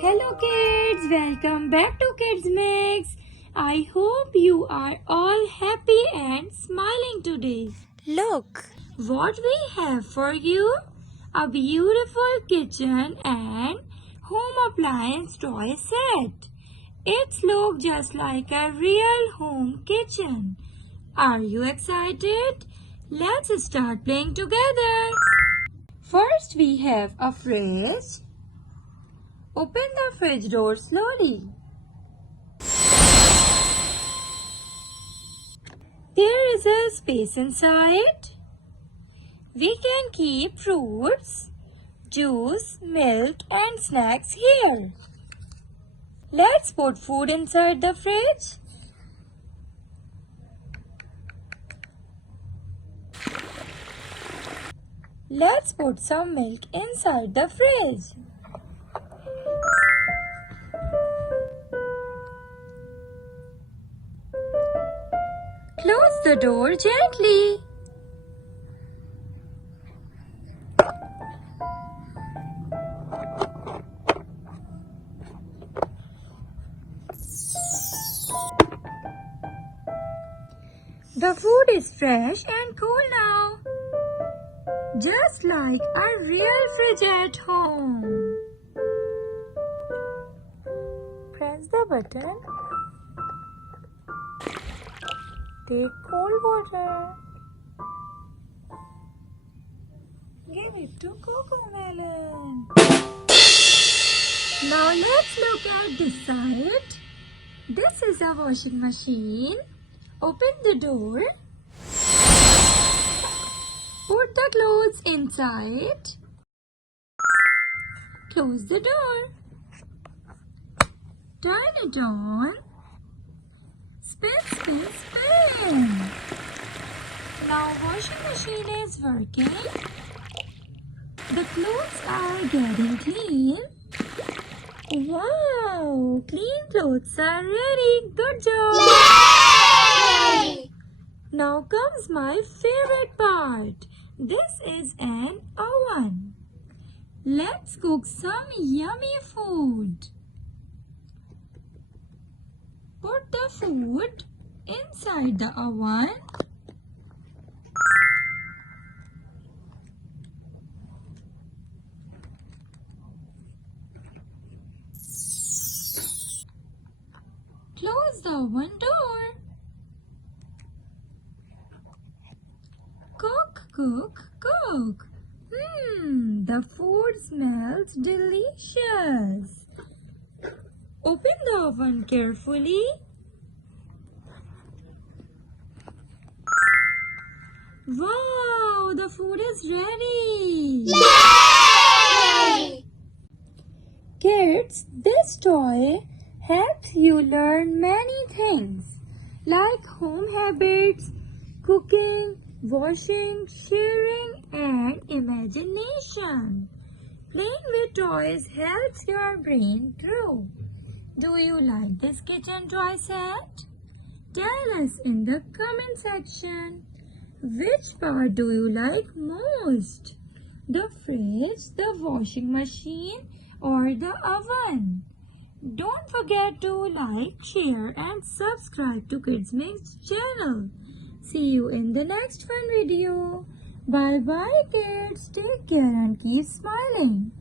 Hello kids, welcome back to Kids Mix. I hope you are all happy and smiling today. Look, What we have for you, a beautiful kitchen and home appliance toy set. It's look just like a real home kitchen. Are you excited? Let's start playing together. First we have a fridge. Open the fridge door slowly. There is a space inside. We can keep fruits, juice, milk and snacks here. Let's put food inside the fridge. Let's put some milk inside the fridge. Close the door gently. The food is fresh and cool now, just like a real fridge at home. Press the button. Take cold water. Give it to Cocomelon. Now let's look at this side. This is a washing machine. Open the door. Put the clothes inside. Close the door. Turn it on. Spin, spin, spin. Now washing machine is working. The clothes are getting clean. Wow! Clean clothes are ready. Good job! yay! Now comes my favorite part. This is an oven. Let's cook some yummy food. Put the food inside the oven. Close the oven door. Cook, cook, cook. The food smells delicious. Open the oven carefully. Wow, the food is ready. Yay! Kids, this toy helps you learn many things like home habits, cooking, washing, sharing and imagination. Playing with toys helps your brain grow. Do you like this kitchen toy set? Tell us in the comment section. Which part do you like most? The fridge, the washing machine or the oven? Don't forget to like, share and subscribe to Kids Mix channel. See you in the next fun video. Bye bye kids. Take care and keep smiling.